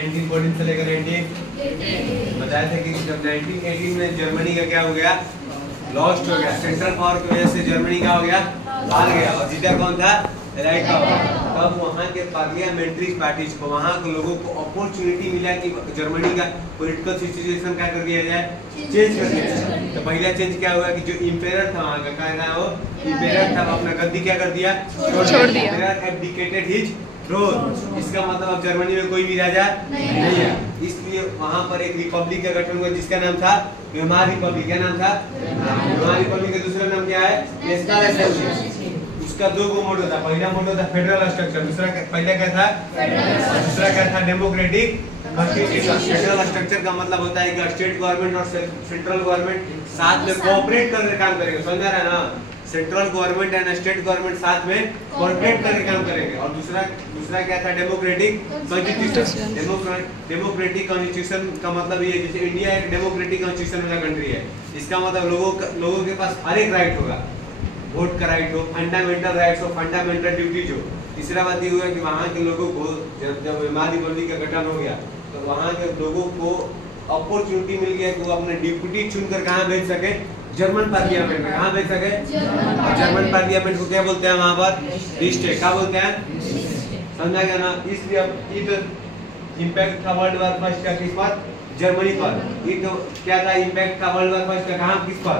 1914 से लेकर 19 बताया था कि जब 1918 में जर्मनी का क्या हो गया, लॉस्ट हो गया। सेंट्रल पावर की वजह से जर्मनी का हो गया, हार गया। और जीता कौन था? Allied power. तब वहाँ के पार्लियामेंट्री पार्टीज को, वहाँ के लोगों को अपॉर्चुनिटी मिला कि जर्मनी का पॉलिटिकल सिचुएशन क्या कर दिया जाए, चेंज कर दिया जाए। तो पहला चेंज क्या हुआ कि जो इम्पेरर था वहाँ का, क्या ना वो इम्पेरर था, अपना गद्दी क्या कर दिया, छोड़ दिया। Emperor abdicated his throne. इसका मतलब अब जर्मनी में कोई भी राजा नहीं है। इसलिए वहाँ पर एक रिपब्लिक का गठन हुआ जिसका नाम था वेमार रिपब्लिक। क्या नाम था? वेमार रिपब्लिक का दूसरा नाम क्या है? National assembly. उसका दो मोड होता है। पहला मोड होता है फेडरल स्ट्रक्चर, दूसरा पहला क्या था? दूसरा क्या था? Democratic constitution. फेडरल स्ट्रक्चर का मतलब होता है कि स्टेट गवर्नमेंट और सेंट्रल गवर्नमेंट साथ में कोऑपरेट करके काम करेंगे। समझ रहा है ना? Central government and state government साथ में कोऑपरेट करके काम करेंगे। और दूसरा क्या था? Democratic constitution. डेमोक्रेटिक कॉन्स्टिट्यूशन का मतलब ये, जैसे इंडिया एक डेमोक्रेटिक कॉन्स्टिट्यूशन वाला कंट्री है, इसका मतलब लोगों के पास हर एक राइट होगा, वोट का राइट हो, फंडामेंटल राइट्स हो, फंडामेंटल ड्यूटीज हो। तीसरा बात ये हुआ कि वहाँ के लोगों को जब वेमार रिपब्लिक का गठन हो गया तो वहाँ के लोगों को अपॉर्चुनिटी मिल गया कि वो अपने डिप्यूटी चुनकर कहाँ भेज सके, जर्मन पार्लियामेंट में। कहाँ भेज सके? और जर्मन पार्लियामेंट को क्या बोलते हैं वहाँ पर? रिश्ते। क्या बोलते हैं? समझा गया ना? इसलिए अब ये तो इम्पैक्ट था वर्ल्ड वॉर फर्स्ट का किस पर? जर्मनी पर। ये तो क्या था? इम्पैक्ट था वर्ल्ड वॉर फर्स्ट का कहाँ, किस पर?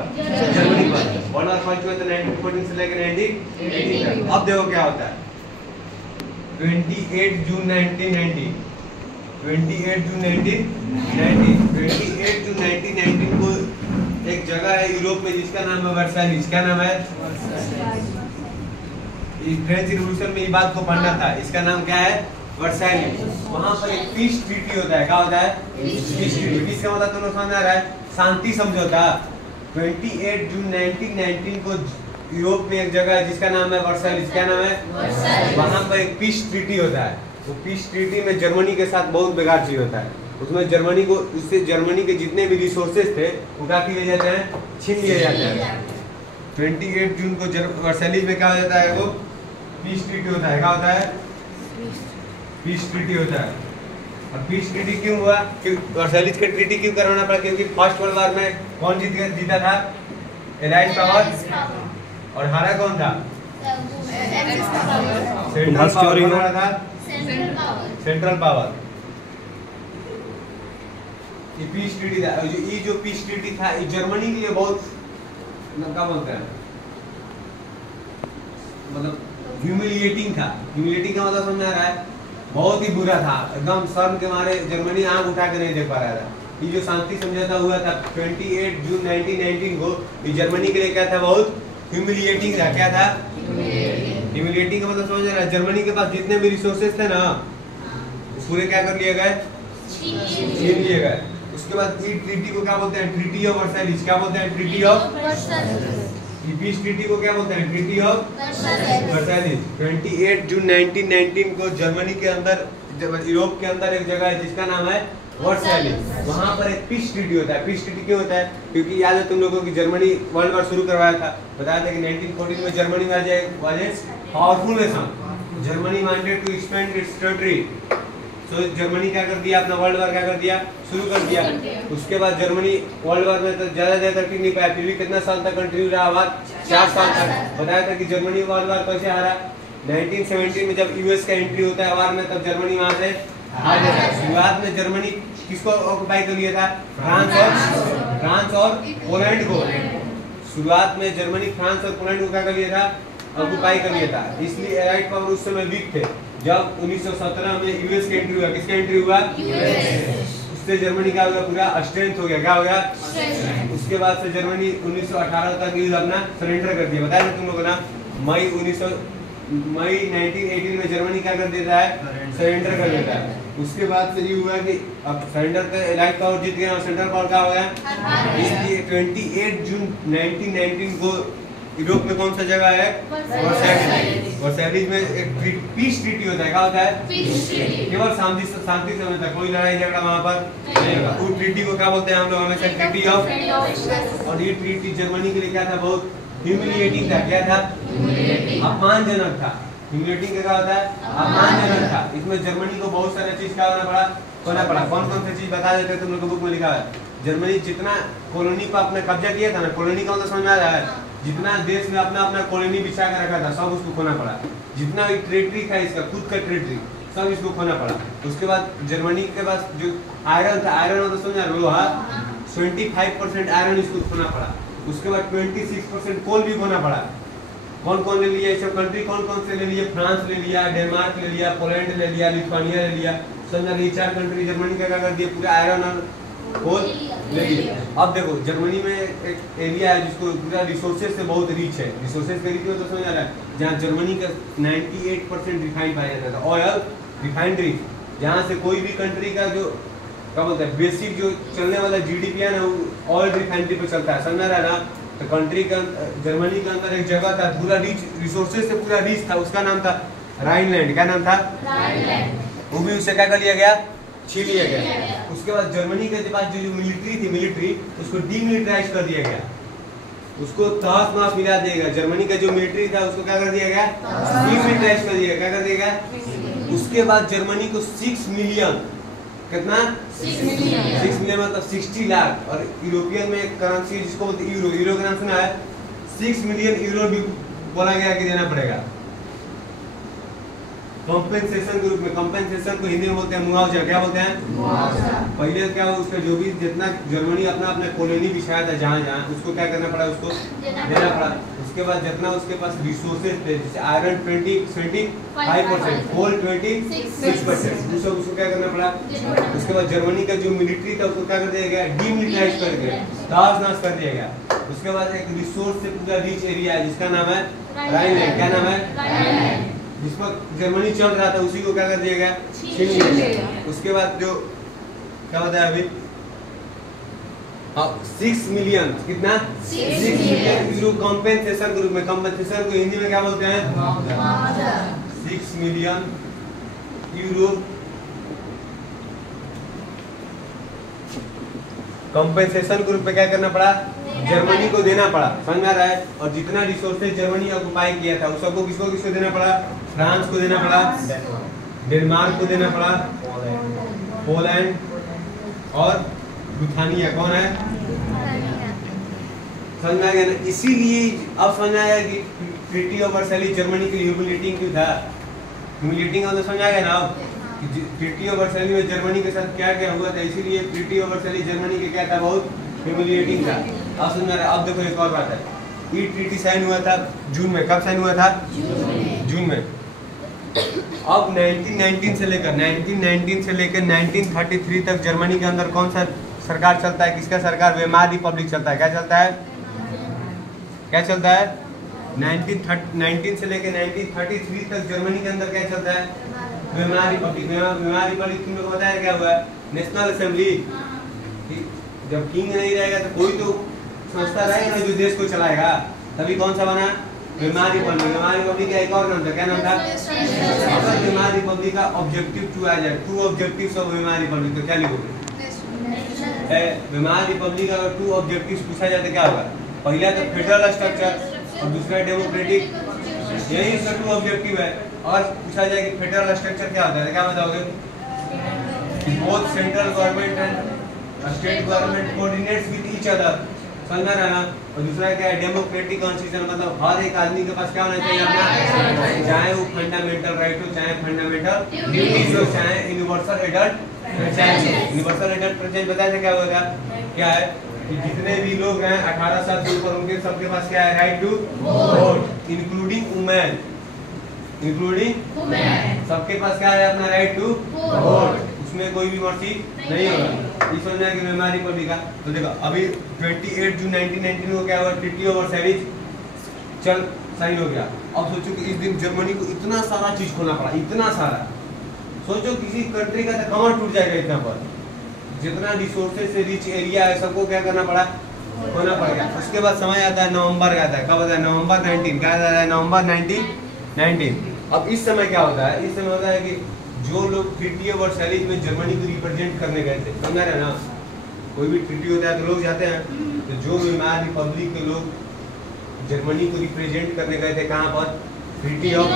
जर्मनी पर। वर्ल्ड वॉर फर्स्ट हुआ था 1914 से लेकर 1918 तक। अब देखो क्या होता है। 28 जून 1919 को एक जगह है यूरोप में जिसका नाम है वर्साइलिस। क्या नाम है? फ्रेंच रिवॉल्यूशन में ये बात को पढ़ना था। इसका नाम क्या है? वर्साइलिस। वहाँ पर एक पीस ट्रीटी होता है। क्या होता है? Peace treaty. इसका मतलब तुम्हें समझ आ रहा है? शांति समझौता। 28 जून 1919 को यूरोप में एक जगह है जिसका नाम है वर्साइलिस। क्या नाम है? वहाँ पर एक पीस ट्रीटी होता है। तो पीस ट्रीटी में जर्मनी के साथ बहुत बेकार चीज होता है। उसमें जर्मनी के जितने भी रिसोर्सेज थे वो क्या किए जाते हैं, छीन लिए जाते हैं। 28 जून को वर्साइलिस में क्या हो जाता है? वो पीस ट्रीटी होता है। क्या होता है? पीस ट्रीटी होता है। और पीस ट्रीटी क्यों हुआ? वर्साइलिस का ट्रीटी क्यों करवाना पड़ा? क्योंकि फर्स्ट वर्ल्ड वॉर में कौन जीता था? Allied power. और हारा कौन था? Central power. ये पीस ट्रीटी था। ये जो पीस ट्रीटी था ये जर्मनी के लिए बहुत क्या बोलते हैं, मतलब ह्यूमिलिएटिंग था। ह्यूमिलिएटिंग का मतलब समझ आ रहा है? बहुत ही बुरा था। एकदम शर्म के मारे जर्मनी आंख उठा के नहीं देख पा रहा था। ये जो शांति समझौता हुआ था 28 जून 1919 को, ये जर्मनी के लिए क्या था? बहुत ह्यूमिलिएटिंग था। क्या था? ह्यूमिलिएटिंग का मतलब समझ आ रहा है? जर्मनी के पास जितने भी रिसोर्सेज थे ना पूरे क्या कर लिए गए, छीन लिए गए। उसके बाद ये ट्रीटी को क्या बोलते हैं? Treaty of Versailles. क्या बोलते हैं? ट्रीटी ऑफ पीस ट्रीटी को क्या बोलते हैं? Treaty of वर्साइलिस। 28 जून 1919 को जर्मनी के अंदर, यूरोप के अंदर एक जगह है जिसका नाम है वर्साइलिस। वहाँ पर एक पीस ट्रीटी होता है। पीस ट्रीटी क्यों होता है? क्योंकि याद है तुम लोगों की जर्मनी वर्ल्ड वॉर शुरू करवाया था, बताया था कि 1914 में Germany was a powerful nation. Germany wanted to expand its territory. तो जर्मनी क्या कर दिया? अपना वर्ल्ड वॉर क्या कर दिया? शुरू कर दिया। उसके बाद जर्मनी वर्ल्ड वॉर में तो ज्यादा देर तक टिक नहीं पाया, फिर भी कितना साल तक कंटिन्यू रहा? 4 साल तक। बताया था कि जर्मनी वर्ल्ड वॉर कैसे हारा? 1917 में जब यूएस का एंट्री होता है वार में, तब जर्मनी वहां से हार जाता है। शुरुआत में जर्मनी किसको ऑक्युपाई कर लिया था? फ्रांस और पोलैंड को। शुरुआत में जर्मनी फ्रांस और पोलैंड को क्या कर लिया था? ऑक्युपाई कर लिया था। इसलिए एलाइड पावर उस समय वीक थे। जब 1917 में यूएस का एंट्री हुआ, किसका एंट्री हुआ? उससे जर्मनी का पूरा स्ट्रेंथ हो गया। क्या हो गया? उसके बाद से जर्मनी 1918 तक युद्ध अपना सरेंडर कर दिया। बताया तुम लोगों ना, मई 1918 में जर्मनी क्या कर देता है? सरेंडर कर देता है। उसके बाद से ये हुआ कि अब सरेंडर तो एलाइड पावर जीत गया और सेंट्रल पावर क्या हो गया? इसलिए 28 जून 1919 को यूरोप में कौन सा जगह है? वर्साइलिस में एक पीस ट्रीटी होता है। क्या होता है? केवल शांति से होता है, कोई लड़ाई झगड़ा वहाँ पर नहीं होगा। उस ट्रीटी को क्या बोलते हैं हम लोग हमेशा? Treaty of. और ये ट्रीटी जर्मनी के लिए क्या था? बहुत ह्यूमिलिएटिंग था। क्या था? अपमानजनक था। ह्यूमिलेटिंग क्या होता है? अपमानजनक था। इसमें जर्मनी को बहुत सारा चीज का होना पड़ा। कौन कौन सी चीज बता देते हैं तुम लोग बुक में लिखा है। जर्मनी जितना कॉलोनी पर अपना कब्जा किया था ना, कॉलोनी का मतलब समझ में आ रहा है, जितना देश में अपना अपना कॉलोनी बिछा कर रखा था सब उसको खोना पड़ा। जितना भी टेरिटरी था इसका खुद का टेरिटरी सब इसको खोना पड़ा। उसके बाद जर्मनी के पास जो आयरन था, आयरन मतलब समझा लोहा, 25% आयरन इसको खोना पड़ा। उसके बाद 26% कोल भी खोना पड़ा। कौन कौन ले लिया ये सब कंट्री? कौन कौन से ले लिया? फ्रांस ले लिया, डेनमार्क ले लिया, पोलैंड ले लिया, लिथुआनिया ले लिया। समझा ये 4 कंट्री जर्मनी का क्या कर दिया? पूरा आयरन और कोल ले लिया। अब देखो जर्मनी में एक एरिया है जिसको पूरा रिसोर्सेज से बहुत रिच है। रिसोर्सेज का रिच तो समझ आ रहा है, जहाँ जर्मनी का 98% रिफाइंड पाया जाता था, ऑयल रिफाइनरी, जहाँ से कोई भी कंट्री का जो क्या बोलते हैं बेसिक जो चलने वाला जीडीपी है ना वो ऑयल रिफाइनरी पे चलता है। समझ रहा है ना? तो कंट्री का जर्मनी के अंदर एक जगह था पूरा रिच, रिसोर्सेज से पूरा रिच था, उसका नाम था राइनलैंड। क्या नाम था? राइनलैंड। वो भी उससे क्या कर लिया गया? छीन लिया गया। उसके बाद जर्मनी के पास जो मिलिट्री थी, मिलिट्री उसको डीमिलिटराइज कर दिया गया, उसको तहस नहस मिला दिया गया। जर्मनी का जो मिलिट्री था उसको क्या कर दिया गया? डीमिलिटराइज कर दिया। क्या कर दिया गया? उसके बाद जर्मनी को 6 मिलियन, कितना? 6 मिलियन मतलब 60 लाख। और यूरोपियन में एक करेंसी जिसको बोलते हैं यूरो, यूरो का नाम सुना है? 6 मिलियन यूरो भी बोला गया कि देना पड़ेगा कॉम्पेंसेशन के रूप में। कॉम्पेंसेशन को हिंदी में बोलते हैं मुआवजा। क्या बोलते हैं? मुआवजा। पहले क्या हुआ, उसका जो भी जितना जर्मनी अपना अपना कॉलोनी बिछाया था जहाँ जहाँ, उसको क्या करना पड़ा? उसको देना पड़ा। उसके बाद जितना उसके पास रिसोर्सेज थे, जैसे आयरन 25%, कोल 26%, उसको क्या करना पड़ा? उसके बाद जर्मनी का जो मिलिट्री था उसको क्या कर दिया गया? डीमिलिटराइज कर दिया, तहस नहस कर दिया गया। उसके बाद एक रिसोर्स से पूरा रिच एरिया है जिसका नाम है राइनलैंड। क्या नाम है? जिस पर जर्मनी चल रहा था उसी को क्या कर दिया गया? छीन लिया। उसके बाद जो क्या बताया अभी, 6 मिलियन, कितना? 6 मिलियन यूरो कॉम्पेंसेशन के रूप में। कॉम्पेंसेशन को हिंदी में क्या बोलते हैं? 6 मिलियन यूरो कॉम्पेंसेशन के रूप में क्या करना पड़ा? जर्मनी को देना पड़ा। समझ में आ रहा है? और जितना रिसोर्सेज जर्मनी ऑक्युपाई किया था उस सबको किसको किसको देना पड़ा? फ्रांस को देना पड़ा, डेनमार्क को देना पड़ा, पोलैंड और लिथुआनिया। कौन है? समझ में आ गया ना? इसीलिए अब समझ आया कि ट्रीटी ऑफ वर्साइली जर्मनी के लिए ह्यूमिलिएटिंग क्यों था। ह्यूमिलिएटिंग तो समझ आ गया ना अब कि ट्रीटी ऑफ वर्साइली में जर्मनी के साथ क्या क्या हुआ था। इसीलिए ट्रीटी ऑफ वर्साइली जर्मनी के क्या था? बहुत ह्यूमिलिएटिंग था। अब समझ में आ रहा है? अब देखो एक और बात है, ये ट्रीटी साइन हुआ था जून में। कब साइन हुआ था? जून में। अब 1919 से लेकर 1933 तक जर्मनी के अंदर कौन सा सरकार चलता है? किसका सरकार? वेमार रिपब्लिक चलता है। क्या चलता है? क्या चलता है? 19 से लेकर 1933 तक जर्मनी के अंदर क्या चलता है? Weimar Republic. वेमार रिपब्लिक तुम लोग बताया क्या हुआ? National assembly. जब किंग नहीं रहेगा तो कोई तो संस्था रहेगा ना जो देश को चलाएगा, तभी कौन सा बना? Weimar Republic. वेमार रिपब्लिक का एक और नाम था, क्या नाम था? वेमार रिपब्लिक का ऑब्जेक्टिव 2 आ जाए, 2 ऑब्जेक्टिव्स ऑफ वेमार रिपब्लिक, तो क्या लिखोगे? वेमार रिपब्लिक का 2 ऑब्जेक्टिव्स पूछा जाए तो क्या होगा? पहला तो फेडरल स्ट्रक्चर और दूसरा डेमोक्रेटिक, यही इसका 2 ऑब्जेक्टिव है। और पूछा जाए कि फेडरल स्ट्रक्चर क्या होता है, क्या बताओगे? Both central government and state government coordinates with each other. समझ रहा है ना? और दूसरा क्या है? डेमोक्रेटिक कॉन्स्टिट्यूशन, मतलब हर एक आदमी के पास क्या होना चाहिए अपना, चाहे वो फंडामेंटल राइट हो, चाहे फंडामेंटल ड्यूटीज हो, चाहे universal adult franchise. Universal adult franchise बताया क्या होगा? क्या है कि जितने भी लोग हैं 18 साल से ऊपर उनके सबके पास क्या है? Right to vote, including women. Including women सबके पास क्या है? अपना राइट टू वोट, उसमें कोई भी मर्जी नहीं होगा। ये समझना है कि वेमार रिपब्लिक का। तो देखो अभी 28 जून 1919 को क्या हुआ? ट्रीटी ऑफ वर्साइली चल साइन हो गया। अब सोचो कि इस दिन जर्मनी को इतना सारा चीज खोना पड़ा, इतना सारा। सोचो किसी कंट्री का तो कमर टूट जाएगा इतना पर, जितना रिसोर्सेज से रिच एरिया है सबको क्या करना पड़ा? खोना पड़ गया। उसके बाद समय आता है नवंबर का, आता है कब आता है? नवंबर 19। क्या आता है? नवंबर 1919। अब इस समय क्या होता है? इस समय होता है कि जो लोग ट्रीटी ऑफ वर्साइली में जर्मनी को रिप्रेजेंट करने गए थे, समझ रहे ना? कोई भी ट्रीटी होता है तो लोग जाते हैं, तो जो वेमार रिपब्लिक के लोग जर्मनी को रिप्रेजेंट करने गए थे कहाँ पर? ट्रीटी ऑफ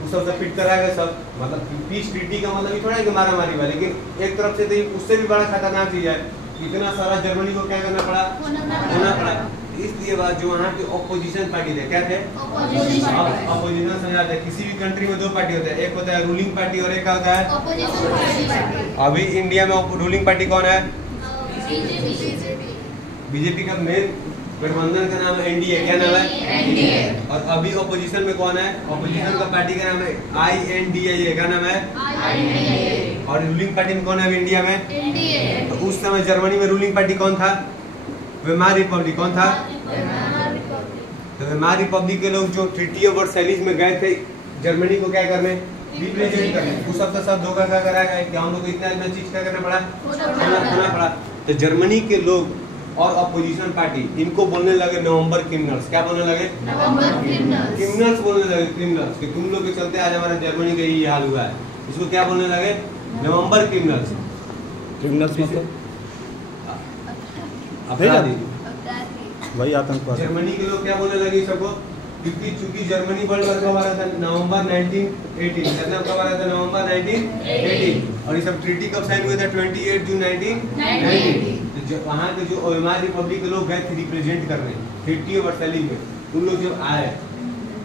उस सबसे फिट कराएगा सब। मतलब पीस ट्रीटी का मतलब ये थोड़ा है कि मारा मारी वाला, लेकिन एक तरफ से तो उससे भी बड़ा खतरनाक चीज है। इतना सारा जर्मनी को क्या करना पड़ा, होना पड़ा। इसलिए बात जो वहाँ के ऑपोजिशन पार्टी थे, क्या थे ऑपोजिशन समझाते हैं। किसी भी कंट्री में दो पार्टी होते हैं, एक होता है रूलिंग पार्टी और एक क्या होता है। अभी इंडिया में रूलिंग पार्टी कौन है, बीजेपी का मेन गठबंधन का नाम है एनडीए। क्या नाम है, एनडीए। और अभी ऑपोजिशन में कौन है, ऑपोजिशन का पार्टी का नाम है आईएनडीए। क्या नाम है, आईएनडीए। और रूलिंग पार्टी में कौन है इंडिया में, एनडीए। तो उस समय जर्मनी में रूलिंग पार्टी कौन था, वेमार रिपब्लिक। कौन था, तो वेमार रिपब्लिक के लोग जो ट्रीटी ऑफ वर्साइल्स में गए थे जर्मनी को क्या करने, रिप्रेजेंट करने, उस सब धोखा क्या कराया गया, हम लोग को इतना चीज क्या करना पड़ा, होना पड़ा। तो जर्मनी के लोग और अपोजिशन पार्टी इनको बोलने लगे नवंबर क्रिमिनल्स। क्या बोलने लगे, क्रिमिनल्स बोलने लगे, क्रिमिनल्स कि तुम लोग के चलते आज हमारा जर्मनी का ये हाल हुआ है। इसको क्या बोलने लगे, नवंबर क्रिमिनल्स। क्रिमिनल्स मतलब अपराधी, वही आतंकवाद। जर्मनी के लोग क्या बोलने लगे सबको, क्योंकि चूंकि जर्मनी वर्ल्ड वार कब आ रहा था, नवंबर 1918। कितना कब आ रहा था, नवंबर 1918। और ये सब ट्रीटी कब साइन हुआ था, 28 जून 1919। तो वहाँ के जो वेमार रिपब्लिक के लोग गए थे रिप्रेजेंट करने ट्रीटी ऑफ वर्साइल्स में, उन लोग जब आए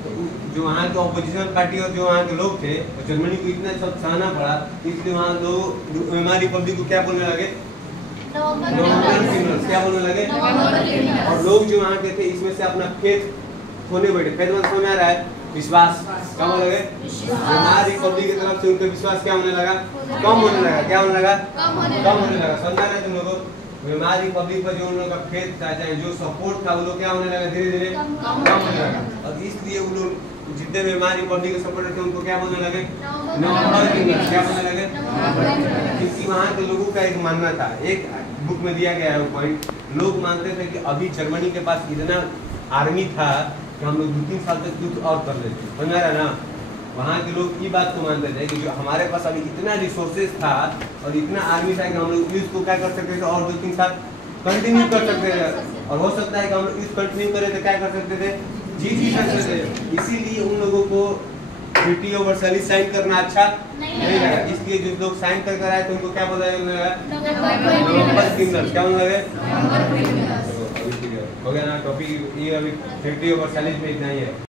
तो जो वहाँ के ऑपोजिशन पार्टी और जो वहाँ के लोग थे और जर्मनी को इतना सब सहना पड़ा, इसलिए वहाँ लोग वेमार रिपब्लिक को क्या बोलने लगे, नवंबर क्रिमिनल्स। क्या बोलने लगे, और लोग जो वहाँ के थे इसमें से अपना फेथ खोने बैठे। फेथ मतलब समझ आ रहा है, विश्वास। क्या होने लगे, वेमार रिपब्लिक की तरफ से उनका विश्वास क्या होने लगा, कम होने लगा। क्या होने लगा, कम होने लगा। समझा रहे तुम लोगों, वेमार रिपब्लिक पर जो उन लोगों का फेथ था, चाहे जो सपोर्ट था, वो लोग क्या होने लगा, धीरे धीरे कम होने लगा। और इसलिए वो लोग जितने वेमार रिपब्लिक के सपोर्टर थे उनको क्या बोलने लगे, नवंबर क्रिमिनल्स। क्या बोलने लगे, क्योंकि वहाँ के लोगों का एक मानना था, एक बुक में दिया गया है वो पॉइंट, लोग मानते थे कि अभी जर्मनी के पास इतना आर्मी था कि हम लोग 2-3 साल तक युद्ध और कर लेते। समझ रहा ना, वहाँ के लोग ये बात को मानते थे कि जो हमारे पास अभी इतना रिसोर्सेज था और इतना आर्मी था कि हम लोग युद्ध को क्या कर सकते थे और 2-3 साल कंटिन्यू कर सकते थे। और हो सकता है कि हम लोग युद्ध कंटिन्यू करें तो क्या कर सकते थे, जीत भी सकते थे। इसीलिए उन लोगों को ट्रीटी ऑफ वर्साइल्स साइन करना अच्छा नहीं लगा। इसलिए जो लोग साइन कर आए थे उनको क्या बोला गया, नवंबर क्रिमिनल्स। क्या बोला गया, हो गया ना टॉपिक। ये अभी ट्रीटी ऑफ वर्साइल्स में इतना ही है।